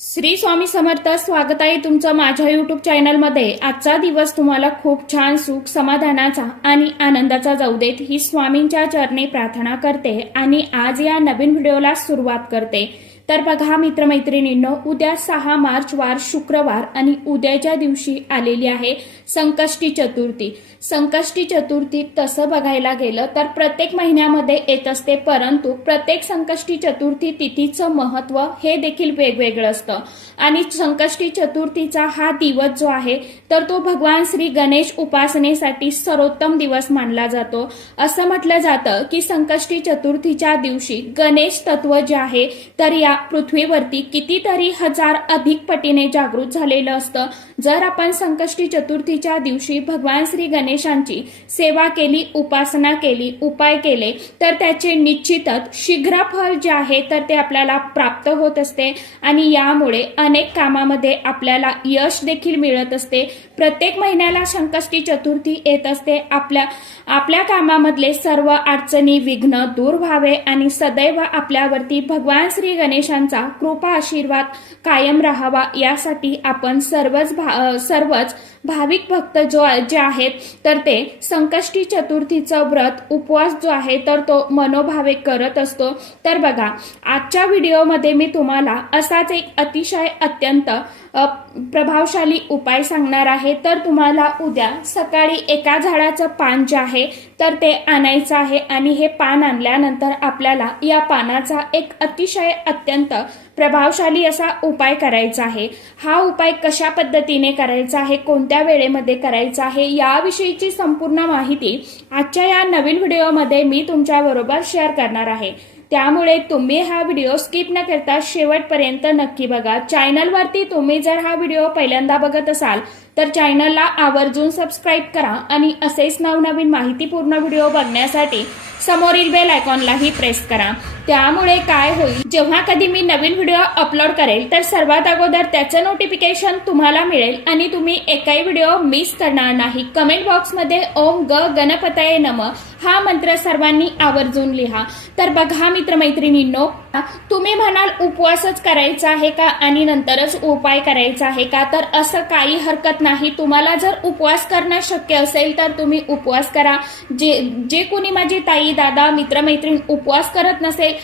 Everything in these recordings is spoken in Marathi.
श्री स्वामी समर्थ. स्वागत आहे तुमचं माझ्या युट्यूब चॅनलमध्ये. आजचा दिवस तुम्हाला खूप छान सुख समाधानाचा आणि आनंदाचा जाऊ देत ही स्वामींच्या चरणी प्रार्थना करते आणि आज या नवीन व्हिडिओला सुरुवात करते. तर बघा मित्रमैत्रिणींनो, उद्या 6 मार्च वार शुक्रवार आणि उद्याच्या दिवशी आलेली आहे संकष्टी चतुर्थी. संकष्टी चतुर्थी तसं बघायला गेलं तर प्रत्येक महिन्यामध्ये येत असते, परंतु प्रत्येक संकष्टी चतुर्थी तिथीचं महत्व हे देखील वेगवेगळं असतं. आणि संकष्टी चतुर्थीचा हा दिवस जो आहे तर तो भगवान श्री गणेश उपासनेसाठी सर्वोत्तम दिवस मानला जातो. असं म्हटलं जातं की संकष्टी चतुर्थीच्या दिवशी गणेश तत्व जे आहे तर या पृथ्वीवरती कितीतरी हजार अधिक पटीने जागृत झालेलं असतं. जर आपण संकष्टी चतुर्थीच्या दिवशी भगवान श्री गणेशांची सेवा केली, उपासना केली, उपाय केले तर त्याचे निश्चितच शीघ्र फळ जे आहे तर ते आपल्याला प्राप्त होत असते आणि यामुळे अनेक कामामध्ये आपल्याला यश देखील मिळत असते. प्रत्येक महिन्याला संकष्टी चतुर्थी येत असते. आपल्या कामामधले सर्व अडचणी विघ्न दूर व्हावे आणि सदैव आपल्यावरती भगवान श्री गणेशांचा कृपा आशीर्वाद कायम राहावा यासाठी आपण सर्वच भाविक भक्त जे आहेत तर ते संकष्टी चतुर्थीचं व्रत उपवास जो आहे तर तो मनोभावे करत असतो. तर बघा, आजच्या व्हिडिओमध्ये मी तुम्हाला असाच एक अतिशय अत्यंत प्रभावशाली उपाय सांगणार आहे. तर तुम्हाला उद्या सकाळी एका झाडाचं पान जे आहे तर ते आणायचं आहे आणि हे पान आणल्यानंतर आपल्याला या पानाचा एक अतिशय अत्यंत प्रभावशाली असा उपाय करायचा आहे. हा उपाय कशा पद्धतीने करायचा आहे, कोणत्या वेळेमध्ये करायचा आहे याविषयीची संपूर्ण माहिती आजच्या या नवीन व्हिडिओमध्ये मी तुमच्या बरोबर शेअर करणार आहे. त्यामुळे तुम्ही हा व्हिडिओ स्किप न करता शेवटपर्यंत नक्की बघा. चॅनलवरती तुम्ही जर हा व्हिडिओ पहिल्यांदा बघत असाल तर चॅनलला आवर्जून सबस्क्राईब करा आणि असेच नवनवीन माहितीपूर्ण व्हिडिओ बघण्यासाठी समोरील बेल आयकॉनलाही प्रेस करा. त्यामुळे काय होईल, जेव्हा कधी मी नवीन व्हिडिओ अपलोड करेल तर सर्वात अगोदर त्याचं नोटिफिकेशन तुम्हाला मिळेल आणि तुम्ही एकही व्हिडिओ मिस करणार नाही. कमेंट बॉक्समध्ये ओम गणपतये नमः हा मंत्र सर्वांनी आवर्जून लिहा. तर बघा मित्रमैत्रिणींनो, तुम्ही म्हणाल उपवासच करायचा आहे का आणि नंतरच उपाय करायचा आहे का, तर असं काही हरकत नाही. तुम्हाला जर उपवास करणं शक्य असेल तर तुम्ही उपवास करा. जे कोणी माझी ताई, दादा, मित्रमैत्रीण उपवास करत नसेल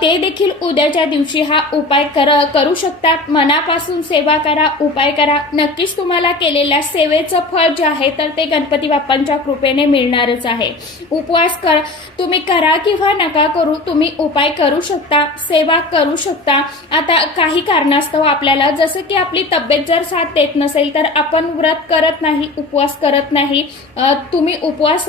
ते देखील उद्याच्या दिवशी हा उपाय करू शकतात. मनापासून सेवा करा, उपाय करा. नक्कीच तुम्हाला केलेल्या सेवेचं फळ जे आहे तर ते गणपती बाप्पांच्या कृपेने मिळणारच आहे. उपवास तुम्ही करा किंवा नका करू, तुम्ही उपाय करू शकता, सेवा करू शकता. आता काही कारणास्तव आपल्याला, जसं की आपली तब्येत जर साथ देत नसेल तर आपण व्रत करत नाही, उपवास करत नाही. तुम्ही उपवास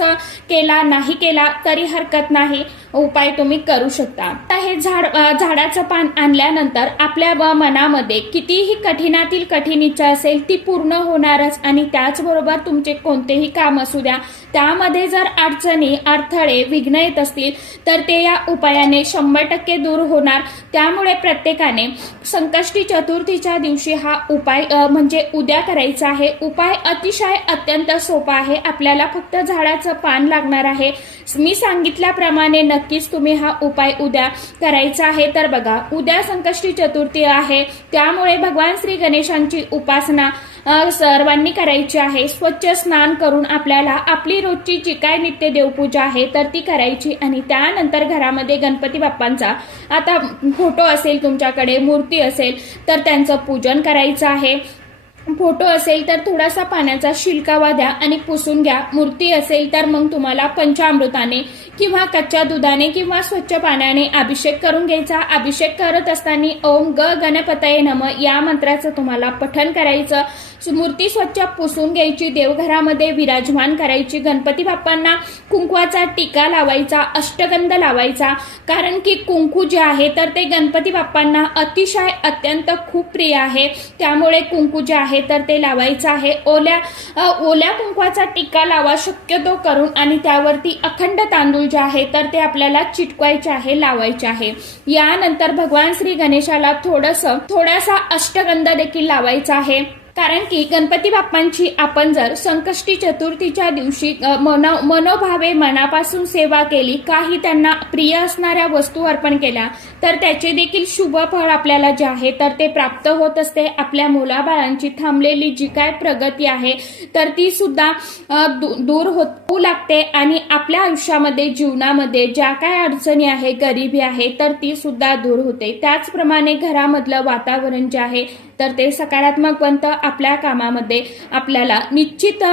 केला नाही केला तरी हरकत नाही, उपाय तुम्ही करू शकता. हे झाडाचं पान आणल्यानंतर आपल्या मनामध्ये कितीही कठीणातील कठीण इच्छा असेल ती पूर्ण होणारच आणि त्याचबरोबर तुमचे कोणतेही काम असू द्या त्यामध्ये जर अडचणी, अडथळे, विघ्न येत असतील तर ते या उपायाने 100% दूर होणार. त्यामुळे प्रत्येकाने संकष्टी चतुर्थीच्या दिवशी हा उपाय म्हणजे उद्या करायचा आहे. उपाय अतिशय अत्यंत सोपा आहे. आपल्याला फक्त झाडाचं पान लागणार आहे. मी सांगितल्याप्रमाणे नक्कीच तुम्ही हा उपाय उद्या करायचा आहे. तर बघा, उद्या संकष्टी चतुर्थी आहे त्यामुळे भगवान श्री गणेशांची उपासना सर्वांनी करायची आहे. स्वच्छ स्नान करून आपल्याला आपली रोजची जी काय नित्य देवपूजा आहे तर ती करायची आणि त्यानंतर घरामध्ये गणपती बाप्पांचा, आता फोटो असेल तुमच्याकडे, मूर्ती असेल तर त्यांचं पूजन करायचं आहे. फोटो असेल तर थोडासा पाण्याचा शिलकावा द्या आणि पुसून घ्या. मूर्ती असेल तर मग तुम्हाला पंचामृताने किंवा कच्च्या दुधाने किंवा स्वच्छ पाण्याने अभिषेक करून घ्यायचा. अभिषेक करत असताना ओम गणपतये नमः या मंत्राचं तुम्हाला पठण करायचं. मूर्ती स्वच्छ पुसून घ्यायची, देवघरामध्ये विराजमान करायची. गणपती बाप्पांना कुंकवाचा टीका लावायचा, अष्टगंध लावायचा, कारण की कुंकू जे आहे तर ते गणपती बाप्पांना अतिशय अत्यंत खूप प्रिय आहे. त्यामुळे कुंकू जे आहे तर ते लावायचं आहे. ओल्या कुंकवाचा टीका लावा शक्यतो करून आणि त्यावरती अखंड तांदूळ जे आहे तर ते आपल्याला चिटकवायचे आहे, लावायचे आहे. यानंतर भगवान श्री गणेशाला थोडासा अष्टगंध देखील लावायचा आहे. कारण की गणपती बाप्पांची आपण जर संकष्टी चतुर्थीच्या दिवशी मनोभावे मनापासून सेवा केली, काही त्यांना प्रिय असणाऱ्या वस्तू अर्पण केल्या, तर त्याचे देखील शुभ फळ आपल्याला जे आहे तर ते प्राप्त होत असते. आपल्या मुलाबाळांची थांबलेली जी काय प्रगती आहे तर ती सुद्धा दूर होऊ लागते आणि आपल्या आयुष्यामध्ये जीवनामध्ये ज्या काय अडचणी आहे, गरिबी आहे तर ती सुद्धा दूर होते. त्याचप्रमाणे घरामधलं वातावरण जे आहे तर ते सकारात्मक बनतं. आपल्या कामामध्ये आपल्याला निश्चित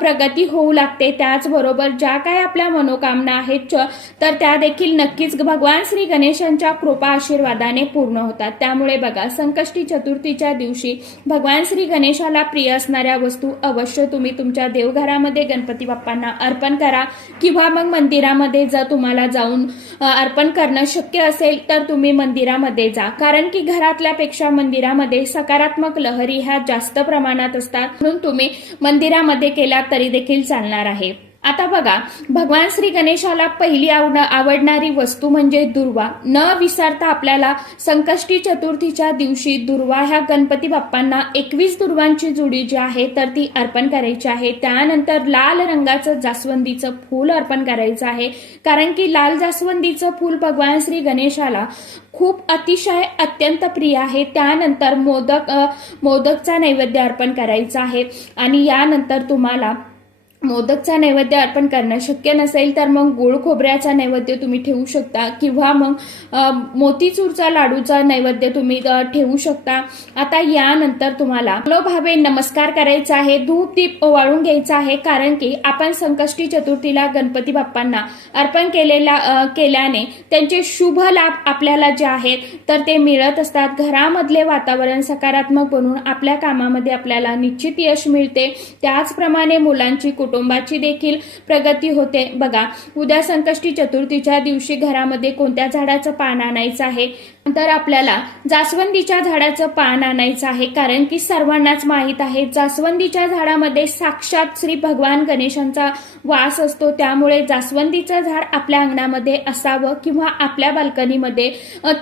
प्रगती होऊ लागते. त्याचबरोबर ज्या काय आपल्या मनोकामना आहेत तर त्या देखील नक्कीच भगवान श्री गणेशांच्या कृपा आशीर्वादाने पूर्ण होतात. त्यामुळे बघा, संकष्टी चतुर्थीच्या दिवशी भगवान श्री गणेशाला प्रिय असणाऱ्या वस्तू अवश्य तुम्ही तुमच्या देवघरामध्ये गणपती बाप्पांना अर्पण करा किंवा मग मंदिरामध्ये जर तुम्हाला जाऊन अर्पण करणं शक्य असेल तर तुम्ही मंदिरामध्ये जा. कारण की घरातल्यापेक्षा मंदिरामध्ये सकारात्मक लहरी ह्या जास्त प्रमाणात असतात, म्हणून तुम्ही मंदिरामध्ये केला तरी देखील चालणार आहे. आता बघा, भगवान श्री गणेशाला पहिली आवडणारी वस्तू म्हणजे दुर्वा. न विसरता आपल्याला संकष्टी चतुर्थीच्या दिवशी दुर्वा ह्या गणपती बाप्पांना 21 दुर्वांची जोडी जी आहे तर ती अर्पण करायची आहे. त्यानंतर लाल रंगाचं जास्वंदीचं फूल अर्पण करायचं आहे. कारण की लाल जास्वंदीचं फूल भगवान श्री गणेशाला खूप अतिशय अत्यंत प्रिय आहे. त्यानंतर मोदकचा नैवेद्य अर्पण करायचा आहे आणि यानंतर तुम्हाला मोदकचा नैवेद्य अर्पण करणं शक्य नसेल तर मग गोड खोबऱ्याचा नैवेद्य तुम्ही ठेवू शकता किंवा मग मोतीचूरचा लाडूचा नैवेद्य तुम्ही ठेवू शकता. आता यानंतर तुम्हाला मनोभावे नमस्कार करायचा आहे, धूप दीप ओवाळून घ्यायचा आहे. कारण की आपण संकष्टी चतुर्थीला गणपती बाप्पांना अर्पण केल्याने त्यांचे शुभ लाभ आपल्याला जे आहेत तर ते मिळत असतात. घरामधले वातावरण सकारात्मक बनून आपल्या कामामध्ये आपल्याला निश्चित यश मिळते. त्याचप्रमाणे मुलांची कुटुंबाची देखील प्रगती होते. बघा, उद्या संकष्टी चतुर्थीच्या दिवशी घरामध्ये कोणत्या झाडाचं पान आणायचं आहे तर आपल्याला जास्वंदीच्या झाडाचं पान आणायचं आहे. कारण की सर्वांनाच माहित आहे जास्वंदीच्या झाडामध्ये साक्षात श्री भगवान गणेशांचा वास असतो. त्यामुळे जास्वंदीचं झाड आपल्या अंगणामध्ये असावं किंवा आपल्या बाल्कनीमध्ये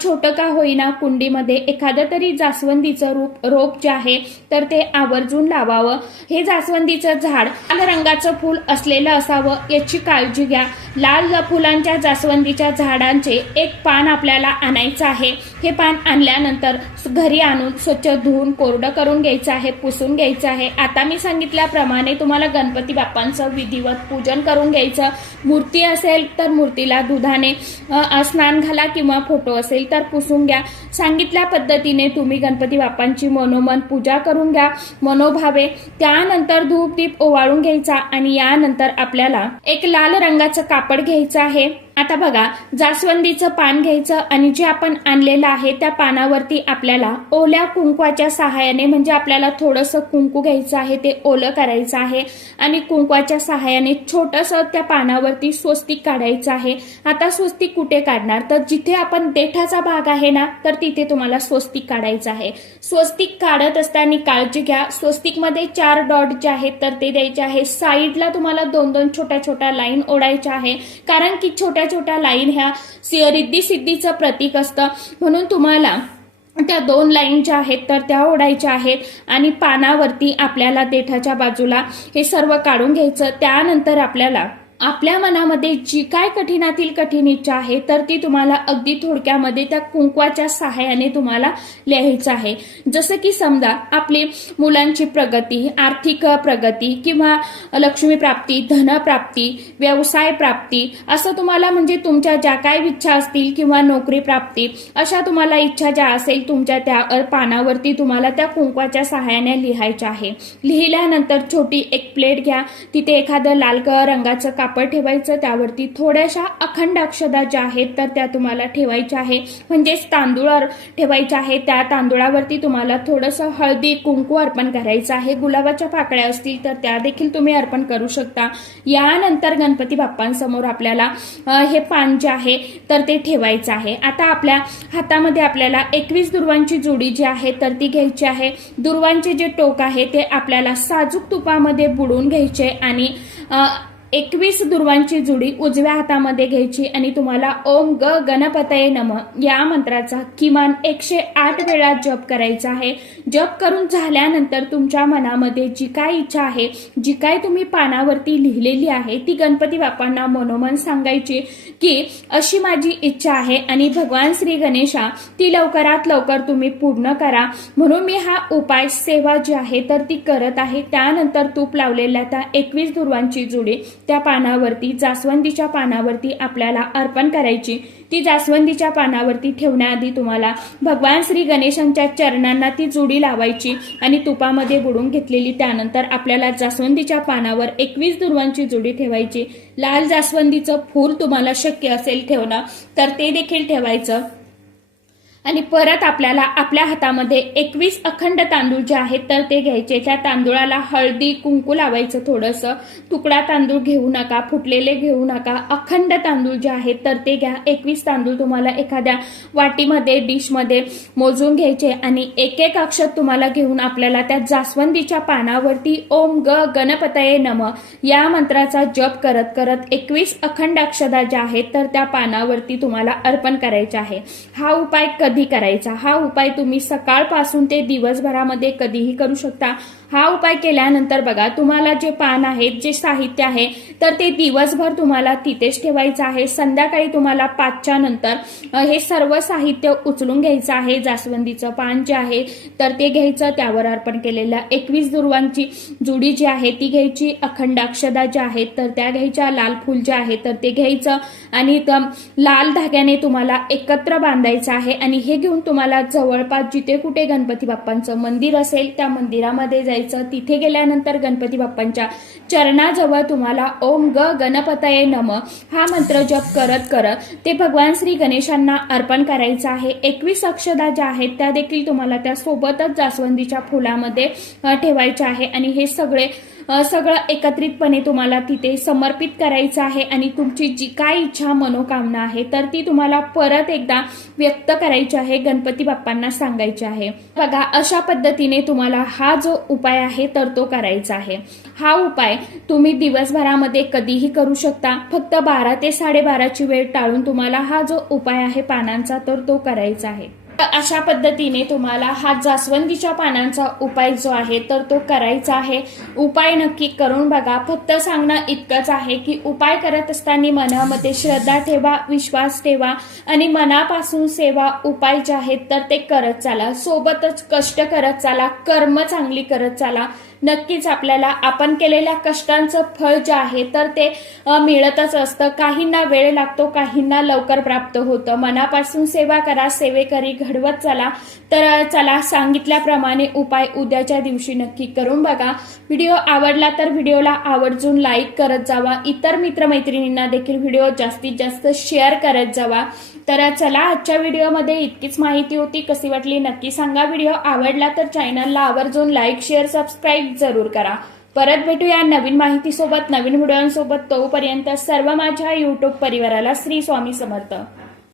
छोटं का होईना कुंडीमध्ये एखादं तरी जास्वंदीचं रोप जे आहे तर ते आवर्जून लावावं. हे जास्वंदीचं झाड लाल रंगाचं फूल असलेलं असावं याची काळजी घ्या. लाल फुलांच्या जास्वंदीच्या झाडांचे एक पान आपल्याला आणायचं आहे. हे पान आणल्यानंतर घरी आणून स्वच्छ धुवून कोरडं करून घ्यायचं आहे, पुसून घ्यायचं आहे. आता मी सांगितल्याप्रमाणे तुम्हाला गणपती बाप्पांचं विधिवत पूजन करून घ्यायचं. मूर्ती असेल तर मूर्तीला दुधाने स्नान घाला किंवा फोटो असेल तर पुसून घ्या. सांगितल्या पद्धतीने तुम्ही गणपती बाप्पांची मनोमन पूजा करून घ्या मनोभावे. त्यानंतर धूप दीप ओवाळून घ्यायचा आणि यानंतर आपल्याला एक लाल रंगाचं कापड घ्यायचं आहे. आता बघा, जास्वंदीचं पान घ्यायचं आणि जे आपण आणलेलं आहे त्या पानावरती आपल्याला ओल्या कुंकवाच्या सहाय्याने, म्हणजे आपल्याला थोडंसं कुंकू घ्यायचं आहे, ते ओलं करायचं आहे आणि कुंकवाच्या सहाय्याने छोटंसं त्या पानावरती स्वस्तिक काढायचं आहे. आता स्वस्तिक कुठे काढणार तर जिथे आपण देठाचा भाग आहे ना तर तिथे तुम्हाला स्वस्तिक काढायचं आहे. स्वस्तिक काढत असताना काळजी घ्या, स्वस्तिक मध्ये 4 डॉट जे आहेत तर ते द्यायचे आहे. साईडला तुम्हाला 2-2 छोट्या छोट्या लाईन ओढायच्या आहे. कारण की छोट्या छोट्या लाईन ह्या रिद्धी सिद्धीचं प्रतीक असतं, म्हणून तुम्हाला त्या 2 लाईन ज्या आहेत तर त्या ओढायच्या आहेत आणि पानावरती आपल्याला देठाच्या बाजूला हे सर्व काढून घ्यायचं. त्यानंतर आपल्याला आपल्या मनामध्ये जी काय कठीणातील कठीण इच्छा आहे तर ती तुम्हाला अगदी थोडक्यामध्ये त्या कुंकवाच्या सहाय्याने तुम्हाला लिहायचं आहे. जसं की समजा आपली मुलांची प्रगती, आर्थिक प्रगती किंवा लक्ष्मी प्राप्ती, धन प्राप्ती, व्यवसाय प्राप्ती, असं तुम्हाला म्हणजे तुमच्या ज्या काय इच्छा असतील किंवा नोकरी प्राप्ती, अशा तुम्हाला इच्छा ज्या असेल तुमच्या त्या पानावरती तुम्हाला त्या कुंकवाच्या सहाय्याने लिहायच्या आहे. लिहिल्यानंतर छोटी एक प्लेट घ्या, तिथे एखादं लाल रंगाचं कापड ठेवायचं, त्यावरती थोड्याशा अखंड अक्षता ज्या आहेत तर त्या तुम्हाला ठेवायच्या आहे, म्हणजेच तांदूळ ठेवायचे आहे. त्या तांदूळावरती तुम्हाला थोडंसं हळदी कुंकू अर्पण करायचं आहे. गुलाबाच्या पाकळ्या असतील तर त्या देखील तुम्ही अर्पण करू शकता. यानंतर गणपती बाप्पांसमोर आपल्याला हे पान जे आहे तर ते ठेवायचं आहे. आता आपल्या हातामध्ये आपल्याला 21 दुर्वांची जोडी जी आहे तर ती घ्यायची आहे. दुर्वांचे जे टोक आहे ते आपल्याला साजूक तुपामध्ये बुडवून घ्यायचे आणि 21 दुर्वांची जुडी उजव्या हातामध्ये घ्यायची आणि तुम्हाला ओम ग गणपतये नमः या मंत्राचा किमान 108 वेळा जप करायचा आहे। जप करून झाल्यानंतर तुमच्या मनामध्ये जी काय इच्छा आहे, जी काय तुम्ही पानावरती लिहिलेली आहे ती गणपती बाप्पांना मनोमन सांगायची की अशी माझी इच्छा आहे आणि भगवान श्री गणेशा ती लवकरात लवकर तुम्ही पूर्ण करा, म्हणून मी हा उपाय सेवा जी आहे तर ती करत आहे। त्यानंतर तूप लावलेल्या त्या 21 दुर्वांची जुडी त्या पानावरती, जास्वंदीच्या पानावरती आपल्याला अर्पण करायची। ती जास्वंदीच्या पानावरती ठेवण्याआधी तुम्हाला भगवान श्री गणेशांच्या चरणांना ती जुडी लावायची आणि तुपामध्ये बुडून घेतलेली त्यानंतर आपल्याला जास्वंदीच्या पानावर 21 दुर्वांची जुडी ठेवायची। लाल जास्वंदीचं फूल तुम्हाला शक्य असेल ठेवणं तर ते देखील ठेवायचं आणि परत आपल्याला आपल्या हातामध्ये 21 अखंड तांदूळ जे आहेत तर ते घ्यायचे। त्या तांदूळाला हळदी कुंकू लावायचं, थोडंसं तुकडा तांदूळ घेऊ नका, फुटलेले घेऊ नका, अखंड तांदूळ जे आहेत तर ते घ्या। 21 तांदूळ तुम्हाला एखाद्या वाटीमध्ये डिशमध्ये मोजून घ्यायचे आणि एक एक अक्षर तुम्हाला घेऊन आपल्याला त्या जास्वंदीच्या पानावरती ओम ग गणपतये नमः या मंत्राचा जप करत करत 21 अखंड अक्षदा ज्या आहेत तर त्या पानावरती तुम्हाला अर्पण करायचे आहे। हा उपाय कधी करायचा? हा उपाय तुम्ही सकाळपासून ते दिवसभरामध्ये कधीही करू शकता। हा उपाय केल्यानंतर बघा तुम्हाला जे पान आहेत, जे साहित्य आहे तर ते दिवसभर तुम्हाला तिथेच ठेवायचं आहे। संध्याकाळी तुम्हाला 5च्या नंतर हे सर्व साहित्य उचलून घ्यायचं आहे। जास्वंदीचं पान जे आहे तर ते घ्यायचं, त्यावर अर्पण केलेल्या 21 दुर्वांची जुडी जी आहे ती घ्यायची, अखंड अक्षदा ज्या आहेत तर त्या घ्यायच्या, लाल फूल जे आहे तर ते घ्यायचं आणि लाल धाग्याने तुम्हाला एकत्र बांधायचं आहे आणि हे घेऊन तुम्हाला जवळपास जिथे कुठे गणपती बाप्पांचं मंदिर असेल त्या मंदिरामध्ये जायचं। तिथे गेल्यानंतर गणपती बाप्पांच्या चरणाजवळ तुम्हाला ओम ग गणपतये नमः हा मंत्र जप करत करत ते भगवान श्री गणेशांना अर्पण करायचं आहे। 21 अक्षदा ज्या आहेत त्या देखील तुम्हाला त्या सोबतच जास्वंदीच्या फुलामध्ये ठेवायच्या आहे आणि हे सगळं एकत्रितपणे तुम्हाला तिथे समर्पित करायचं आहे आणि तुमची जी काय इच्छा मनोकामना आहे तर ती तुम्हाला परत एकदा व्यक्त करायची आहे, गणपती बाप्पांना सांगायची आहे। बघा अशा पद्धतीने तुम्हाला हा जो उपाय आहे तर तो करायचा आहे। हा उपाय तुम्ही दिवसभरामध्ये कधीही करू शकता, फक्त 12 ते 12:30ची वेळ टाळून तुम्हाला हा जो उपाय आहे पानांचा तर तो करायचा आहे। अशा पद्धतीने तुम्हाला हा जास्वंदीच्या पानांचा उपाय जो आहे तर तो करायचा आहे। उपाय नक्की करून बघा। फक्त सांगणं इतकंच आहे की उपाय करत असताना मनामध्ये श्रद्धा ठेवा, विश्वास ठेवा आणि मनापासून सेवा उपाय जे आहेत तर ते करत चाला, सोबतच कष्ट करत चाला, कर्म चांगली करत चाला। नक्कीच आपल्याला आपण केलेल्या कष्टांचं फळ जे आहे तर ते मिळतच असतं। काहींना वेळ लागतो, काहींना लवकर प्राप्त होतं। मनापासून सेवा करा, सेवेकरी घडवत चला। तर चला सांगितल्याप्रमाणे उपाय उद्याच्या दिवशी नक्की करून बघा। व्हिडिओ आवडला तर व्हिडिओला आवर्जून लाईक करत जावा, इतर मित्रमैत्रिणींना देखील व्हिडिओ जास्तीत जास्त शेअर करत जावा। तर चला आजच्या व्हिडिओमध्ये इतकीच माहिती होती, कशी वाटली नक्की सांगा। व्हिडिओ आवडला तर चॅनलला आवर्जून लाईक शेअर सबस्क्राईब जरूर करा। परत भेटूया नवीन माहितीसोबत, नवीन व्हिडिओंसोबत। तोपर्यंत सर्व माझ्या YouTube परिवाराला श्री स्वामी समर्थ।